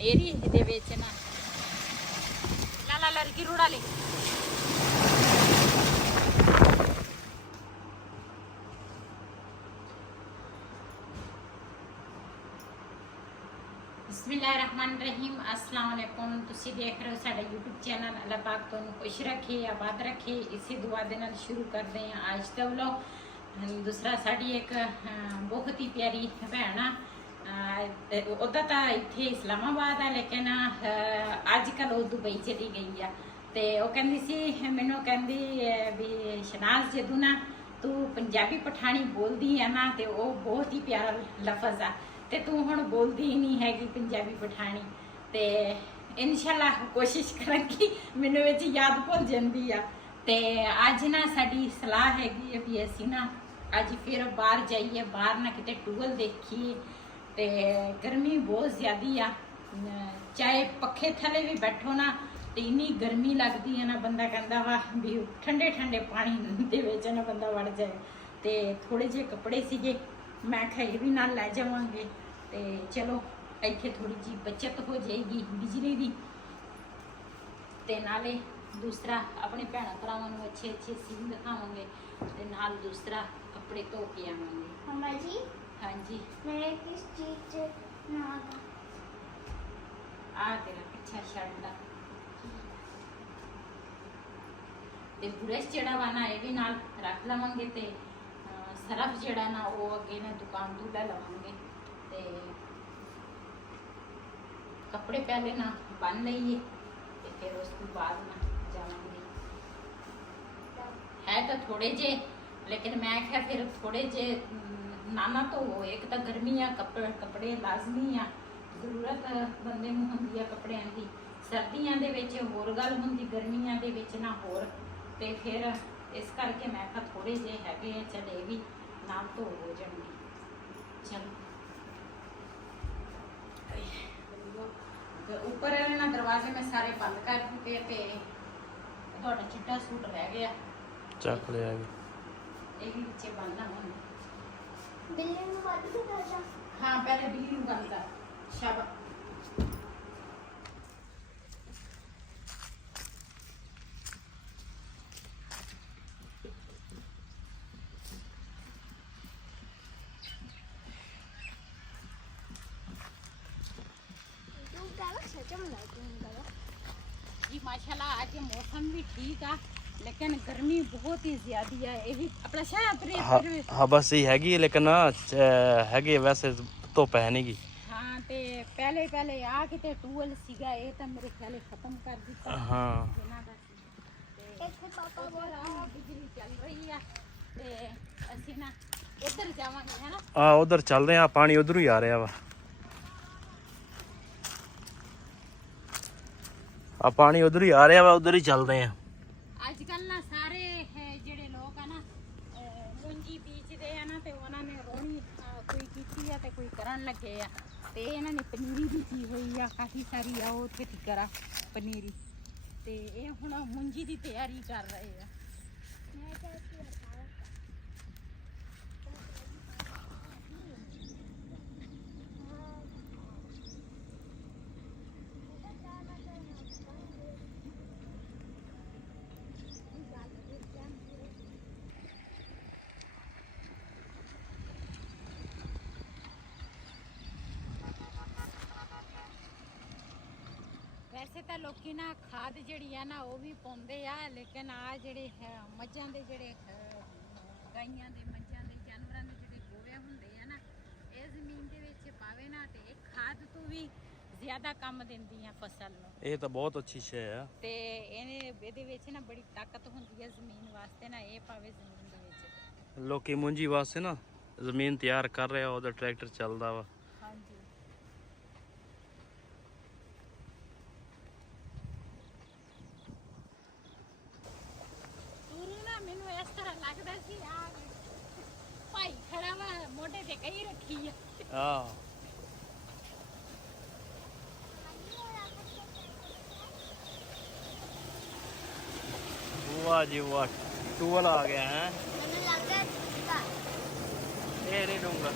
ਪਨੀਰੀ ਦੇ ਵਿੱਚ ਨਾ ਲਾਲਾ ਲੜਕੀ ਰੋੜਾ ਲੈ बिस्मिल्लाहिर्रहमानिर्रहीम अस्सलाम वालेकुम तुसी देख रहे हो साडा यूट्यूब चैनल अल्लाह पाक तुहानू खुश रखे आबाद रखे इसी दुआ दे नाल शुरू करते हैं आज दा व्लॉग दूसरा साडी एक बहुत ही प्यारी भैन आ ओदा तां इत्थे इस्लामाबाद है लेकिन अजकल वो दुबई चली गई है ते वो कहंदी सी मैनू कहंदी भी शनाज जदों ना तू पंजाबी पठानी बोलदी है ना ते वो बहुत ही प्यारा लफज आ ते तू हुण बोलदी ही नहीं हैगी पंजाबी पठानी ते इंशाल्लाह कोशिश करांगी मैनू विच याद भुल जांदी आ ते अज ना साडी सलाह हैगी भी असीं ना अज फिर बाहर जाइए बाहर ना किते टूअल देखिए ते गर्मी बहुत ज़्यादा आ चाहे पखे थले भी बैठो ना तो इन्नी गर्मी लगती है ना बंदा कहता वा भी ठंडे ठंडे पानी दे विच ना बंदा वड़ जाए ते थोड़े जे कपड़े सीगे मैं खाई भी नाल लै जावांगे ते चलो इत्थे थोड़ी जी बचत हो जाएगी बिजली की ते नाले दूसरा अपने भैन भरावां नूं अच्छे अच्छे सीन दिखावांगे ते नाल दूसरा कपड़े धो के आवांगे। मम्मा जी हाँ जी मैं किस चीज से नहाता आ तेरा पिछा शर्ट दा ते ब्रश जड़ा वा ना ये भी नाल रख लवांगे ते सरफ जड़ा ना वो अगे ना दुकान तो ले लवांगे ते कपड़े पहले ना बन लईए ते फिर उस तो बाद ना जावांगे है तो थोड़े जे लेकिन मैं क्या फिर थोड़े जे नाना तो वो एक तो गर्मी आ कपड़े लाजमी आ जरूरत बंदे नूं हुंदी आ कपड़ियां दी सर्दियां दे विच होर गल हुंदी गर्मियां दे विच ना होर ते फिर इस करके मैं कहा थोड़े जे हैगे चल ये भी नाम तो हो जाएंगे। चलो ऊपर ना दरवाजे में सारे बंद कर दिते ते थोड़ा चिट्टा सूट रह गया ਚੱਕ ਲਿਆ ਵੀ ये भी नीचे बंद ना बिल्ली में बात भी करता हाँ पहले बिल्ली नूं बंद कर शाबाश तू क्या सच में लाइटिंग करो जी माशाल्लाह आज ये मौसम भी ठीक आ लेकिन गर्मी बहुत ही ज्यादा है यही अपना शायद ਹਾਂ ਬਸ ਇਹ ਹੈਗੀ ਲੇਕਿਨ ਨਾ ਹੈਗੇ ਵੈਸੇ ਧੁੱਪ ਹੈ ਨਹੀਂਗੀ हाँ ते पहले पहले आ किते टूअल सीगा ये तो मेरे ख्याल खत्म कर दिता ਹਾਂ जिन्हां दा सी ते एक पापा उधर आ बिजली चल रही है ते ਅਸੀਂ ना उधर जावांगे है ना ਆ ਉਧਰ ਚੱਲਦੇ ਆ ਪਾਣੀ ਉਧਰੋਂ ਹੀ ਆ ਰਿਹਾ ਵਾ ਆ ਪਾਣੀ ਉਧਰ ਹੀ ਆ ਰਿਹਾ ਵਾ ਉਧਰ ਹੀ ਚੱਲਦੇ ਆ आजकल ना सारे जेडे लोग है ना मुंजी बीजते हैं ना ते उन्होंने रोनी कोई कीती है ते कोई करन लगे आ ते इन्होंने पनीरी बीजी हुई है काफ़ी सारी आ उत्थे तिकरा पनीरी ते ये हुण मुंजी की तैयारी कर रहे हैं। मैं कैसे बताऊं वैसे तो लोकी ना खाद जिहड़ी है ना वो भी पाउंदे आ लेकिन आ जिहड़े मझां दे जिहड़े गाइयां दे मझां दे जानवरां दे जिहड़े गोहे हुंदे आ ना ये जमीन दे विच पावे ना ते ये खाद तो भी ज़्यादा काम दिंदी आ फसल नूं ਇਹ ਤਾਂ ਬਹੁਤ ਅੱਛੀ ਸ਼ੈ ਆ ते ਇਹਦੇ ਵਿੱਚ ਨਾ ਬੜੀ ਤਾਕਤ ਹੁੰਦੀ ਹੈ ਜ਼ਮੀਨ ਵਾਸਤੇ ਨਾ ਇਹ ਪਾਵੇ ਜ਼ਮੀਨ ਦੇ ਵਿੱਚ ਲੋਕੀ ਮੁੰਜੀ ਵਾਸਤੇ ਨਾ ਜ਼ਮੀਨ ਤਿਆਰ ਕਰ ਰਿਹਾ ਉਹਦਾ ਟਰੈਕਟਰ ਚੱਲਦਾ ਵਾ ਹਾਂਜੀ ਤੂੰ ਨਾ ਮੈਨੂੰ ਇਸ ਤਰ੍ਹਾਂ ਲੱਗਦਾ ਸੀ ਆ ਭਾਈ ਖੜਾ ਵਾ ਮੋਢੇ ਤੇ ਕਈ ਰੱਖੀ ਆ ਆ ਵਾਹ ਜੀ ਵਾਹ ਟੂਲ ਆ ਗਿਆ ਹੈ मैंने लगा इसका ਇਹ ਨਹੀਂ ਡੂੰਗਾ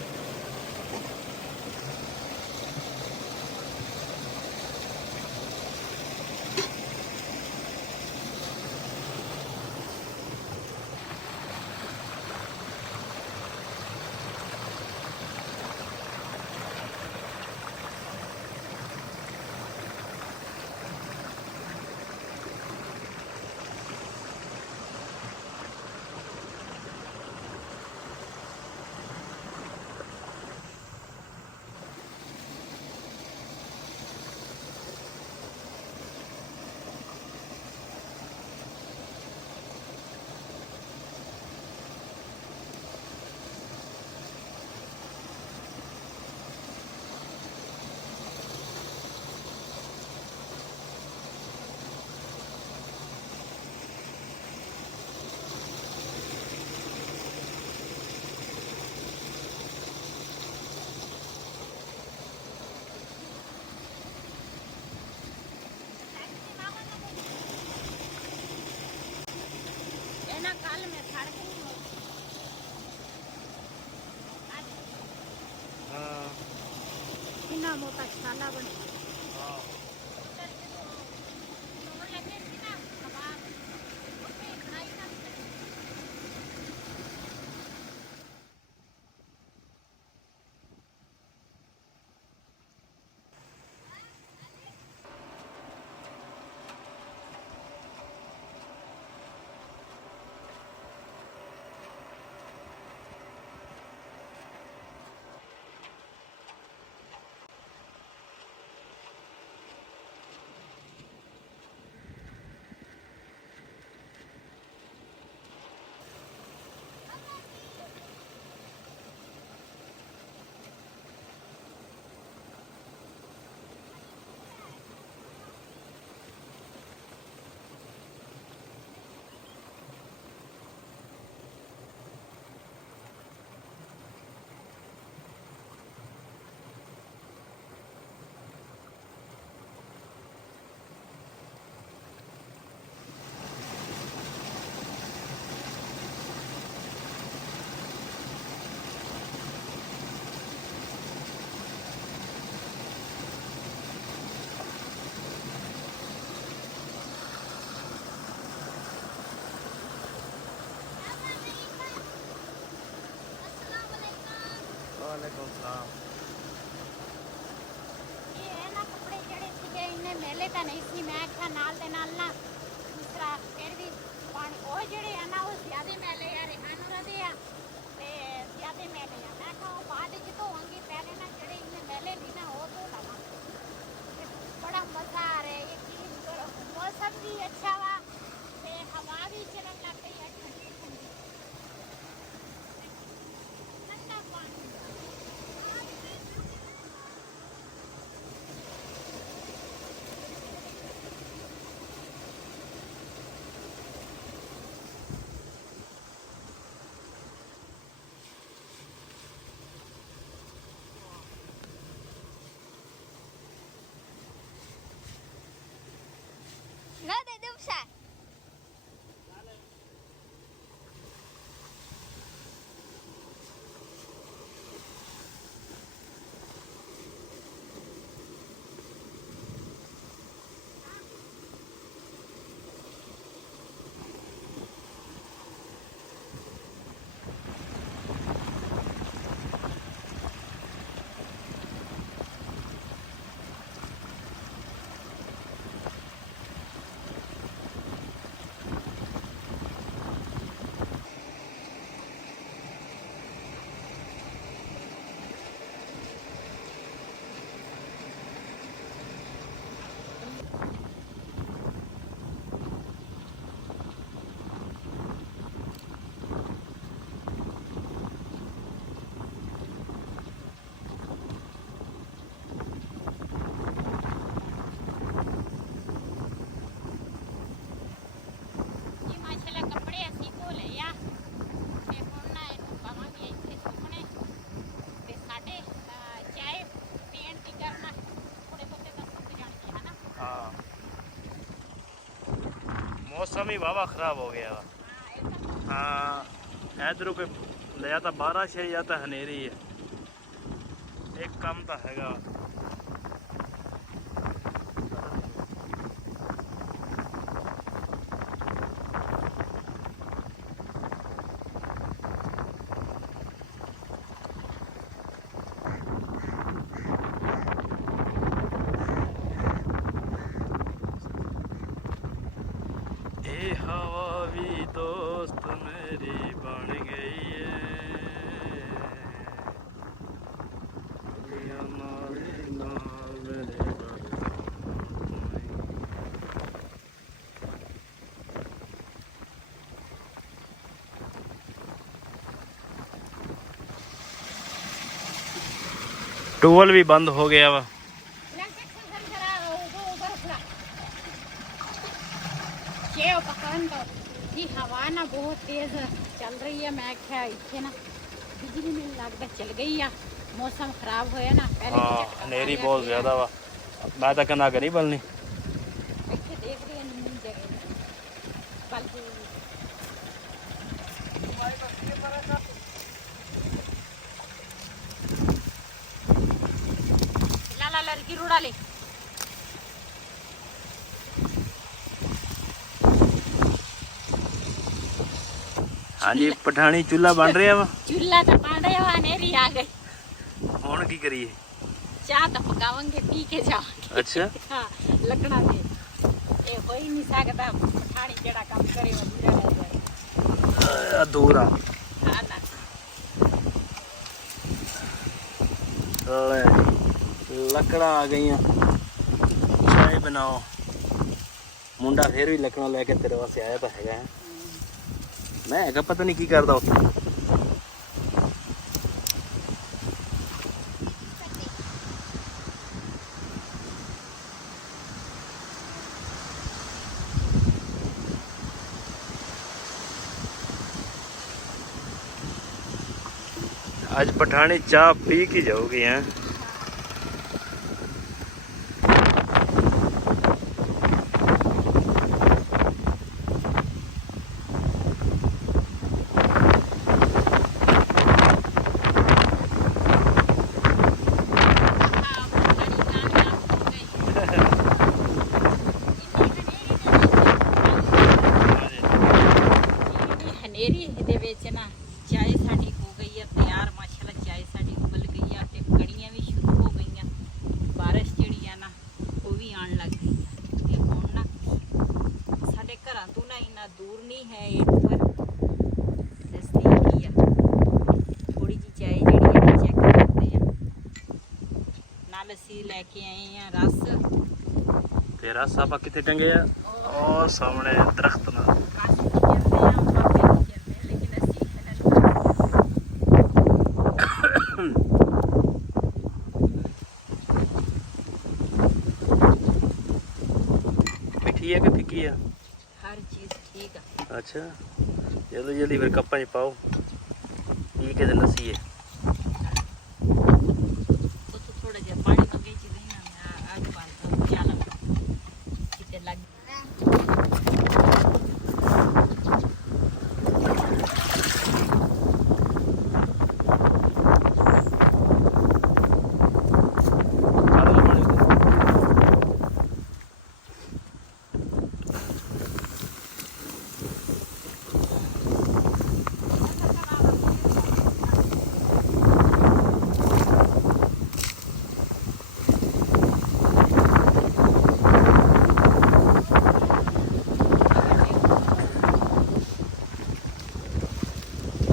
छोटा मोटा साला बने ਵਾਲੇਕੁਮ ਸਲਾਮ। ਇਹ ਹੈ ਨਾ ਕੱਪੜੇ ਜਿਹੜੇ ਸੀਗੇ ਇਹਨੇ ਮੇਲੇ ਤਾਂ ਨਹੀਂ ਸੀ ਮੈਂ ਕਿਹਾ ਨਾਲ ਦੇ ਨਾਲ ਨਾ ਦੂਸਰਾ ਫਿਰ ਵੀ ਪਾਣੀ ਉਹ ਜਿਹੜੇ ਆ ਨਾ ਉਹ ਜ਼ਿਆਦੇ ਮੇਲੇ ਆ ਰਿਹਾਨੂਰਾ ਦੇ ਆ ਤੇ ਜ਼ਿਆਦੇ ਮੇਲੇ ਆ ਮੈਂ ਕਿਹਾ ਉਹ ਬਾਅਦ ਵਿੱਚ ਧੋਵਾਂਗੀ ਪਹਿਲੇ ਨਾ ਜਿਹੜੇ ਇਹਨੇ ਮੇਲੇ ਨਹੀਂ ਨਾ ਉਹ ਧੋ ਲਵਾਂ ਤੇ ਬੜਾ ਮਜ਼ਾ ਆ ਰਿਹਾ ਹੈ ਕਿ ਮੌਸਮ ਵੀ ਅੱਛਾ ਵਾ ਤੇ ਹਵਾ ਵੀ ਚੱਲਣ ਲੱਗ ਪਈ ਹੈ ਠੰਡੀ ਠੰਡੀ ਠੰਡਾ ਪਾਣੀ No, they do that. मौसम ही वावा खराब हो गया वा। हाँ इधरों कोई या तो बारिश है या तो हनेरी है, एक कम तो हैगा। हवा भी दोस्त मेरी बन गई है, टूवल भी बंद हो गया वा। हवा ना बहुत तेज चल रही है, मैं क्या इतने ना बिजली में लगता चल गई है। मौसम खराब होया ना पहले। हाँ हनेरी बहुत ज्यादा वा, मैं तो कहना नहीं बलनी। इतने देख रहे हैं नीली जगह बल्कि फिलहाल हल्की रूड़ा ले। हाँ जी पठानी चूल्हा बन रहा वा चूल्हा तो बन रहा वा, नेरी आ गई। हुण की करिए चाह तो पकावेंगे, पी के जाओगे। अच्छा हाँ लकड़ा दे ये हो ही नहीं सकता, पठानी जेड़ा काम करे अधूरा रह जाए। अधूरा हाँ ना ले लकड़ा आ गई चाय बनाओ मुंडा फिर भी लकड़ा लेके तेरे वास्ते आया तो हैगा मैं हैगा पता नहीं की करदा उत्थे आज पठानी चाह पी के जाओगी हैं ਹਨੇਰੀ ਦੇ ਵਿੱਚ ਨਾ ਚਾय ਸਾਡੀ ਹੋ ਗਈ ਹੈ ਤਿਆਰ। ਮਾਸ਼ਾਅੱਲਾ ਚਾय ਸਾਡੀ ਉਬਲ ਗਈ ਆ ਤੇ ਕੜੀਆਂ ਵੀ ਸ਼ੁਰੂ ਹੋ ਗਈਆਂ। ਬਾਰਿਸ਼ ਜਿਹੜੀ ਆ ਨਾ ਉਹ ਵੀ ਆਉਣ ਲੱਗ ਗਈ ਆ ਤੇ ਹੁਣ ਨਾ ਸਾਡੇ ਘਰਾਂ ਤੋਂ ਨਾ ਇੰਨਾ ਦੂਰ ਨਹੀਂ ਹੈ ਇਹ ਪਰ ਨਜ਼ਦੀਕ ਹੀ ਆ। ਥੋੜੀ ਜੀ ਚਾय ਜਿਹੜੀ ਹੈ ਚੈੱਕ ਕਰਦੇ ਆ। ਨਾਲ ਅਸੀਂ ਲੈ ਕੇ ਆਏ ਆ ਰਸ। ਤੇ ਰਸ ਆਪਾਂ ਕਿੱਥੇ ਟੰਗੇ ਆ ਉਹ ਸਾਹਮਣੇ ਦਰਖਤ ਨਾਲ ਰਸ ਕੀ ਕਹਿੰਦੇ ਆ ਬਾਬੇ ਨਹੀਂ ਕਹਿੰਦੇ ਲੇਕਿਨ ਅਸੀਂ ਇਹਨਾਂ ਨੂੰ मिठी है कि फिक्की है हर चीज ठीक है। अच्छा जल्दी जल्दी फिर कप्पा च पाओ पी के ते नसीए तो थोड़ा जिहा पानी तो बेच देना आग बाल तो क्या लगता किते लग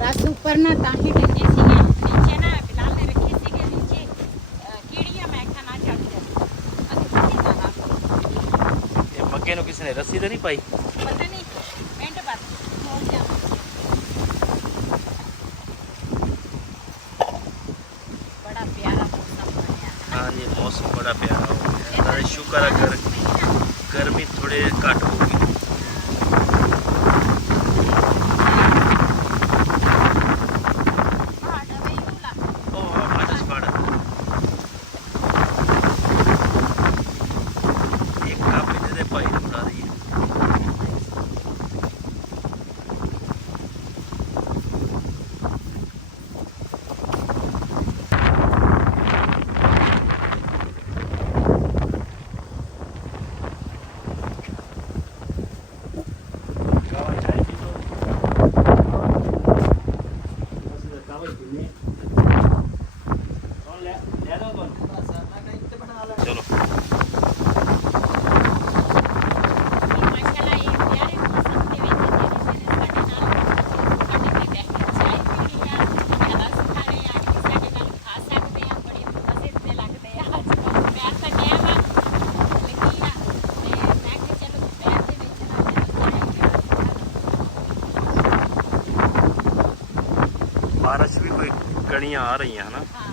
रस ऊपर ना ताही टंगे सीगे नीचे ना बिलाल ने रखे सीगे नीचे कीड़ियां मैं खा ना चढ़ जाए ये मक्के नु किसी ने रस्सी तो नहीं पाई पता नहीं मिनट बाद मोड़ जा। बड़ा प्यारा मौसम बनया। हाँ जी मौसम बड़ा प्यारा हो गया शुक्र है गर्मी थोड़े घट होगी चलो माशाल्लाह ये प्यारे मौसम ਦੇ ਵਿੱਚ ਜਿਹੜੇ ਸਾਡੇ ਨਾਲ ਸਾਡੇ ਕੋਲ ਬੈਠ ਕੇ ਚਾय ਪੀਣੀ ਆ ਰਸ ਖਾਣੇ ਆ ਸਾਡੇ ਨਾਲ ਖਾ ਸਕਦੇ ਆ ਬੜੇ ਮਜ਼ੇ ਦੇ ਲੱਗਦੇ ਆ। ਅੱਜ ਕੱਲ੍ਹ ਦੁਪਹਿਰ ਤਾਂ ਗਿਆ ਵਾ ਲੇਕਿਨ ਮੈਂ ਕਿਹਾ ਚਲੋ ਦੁਪਹਿਰ ਦੇ ਵਿੱਚ ਨਾ बारिश भी कोई कणियां आ रही हैं है ना हाँ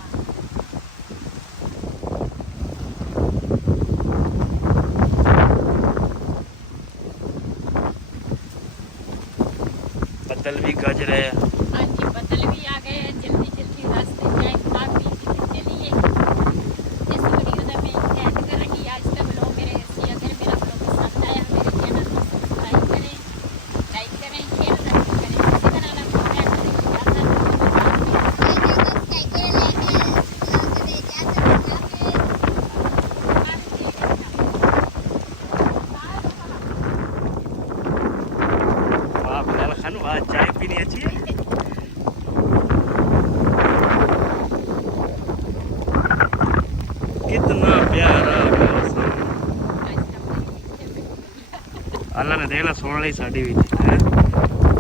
बदल भी गज रहे हैं हाँ जी बदल भी आ गए हैं। जल्दी जल्दी रास्ते चाय खा पी के चलिए। इस वीडियो का मैं एंड करूँगी आज का ब्लॉग मेरे से। अगर मेरा ब्लॉग पसंद आया मेरे चैनल को सब्सक्राइब करें, लाइक करें, शेयर करें, इसी तरह ना कमेंट करें। वाह चाय पीनी अच्छी है। कितना प्यारा मौसम। अल्लाह ने देख ला सुन ली साडी भी है।